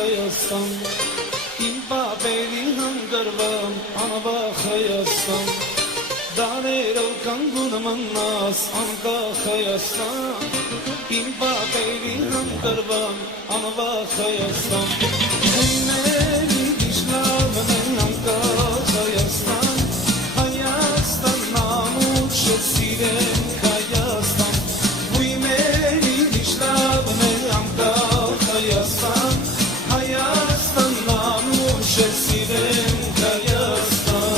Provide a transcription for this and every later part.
Հայաստան, իմ բաբերի հանգրվան անվախ Հայաստան, դարերով կանգուն մնաս անկախ Հայաստան, իմ բաբերի հանգրվան անվախ Հայաստան, հույների գիշնավն են անկախ Հայաստան, Հայաստան նամուշ է սիրենք Հայաստան, հույների գիշնավն են անկախ Հայաստան, Հայաստան նամուշ է սիրենք Հայաստան.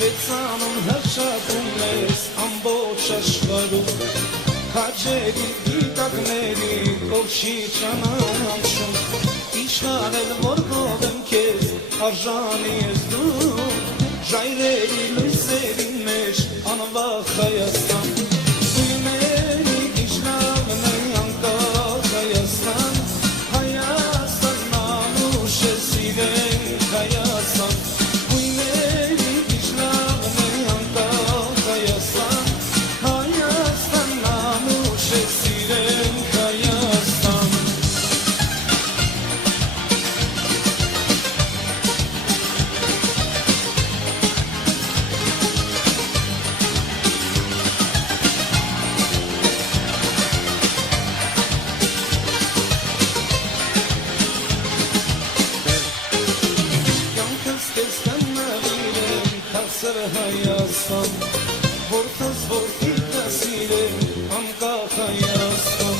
Մեծանում հրշակում ես ամբողջ աշխարհում, Հաճերի դիտակների ով չի ճանաչում, Իշխանել որ գոհ եմ քեզ արժանի ես դու, Ժայռերի լույսերի մեջ անվախ Հայաստան, Հույների իշխանն է անկախ Հայաստան, Հայաստան նամուշ է սիրենք Հայաստան, Հույների իշխանն է անկախ Հայաստան, Հայաստան նամուշ է սիրենք Հայաստան. Կյանքս քեզ կանավիրեմ քաղցր Հայաստան, Որքս որքիքա սիրեմ անկախ Հայաստան,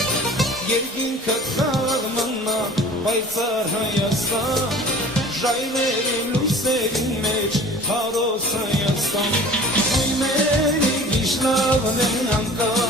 Երկինքդ խաղաղ մնա պայծառ Հայաստան, Ժայռերի լույսերի մեջ հարոս Հայաստան, Հույների գիշնավն են անկախ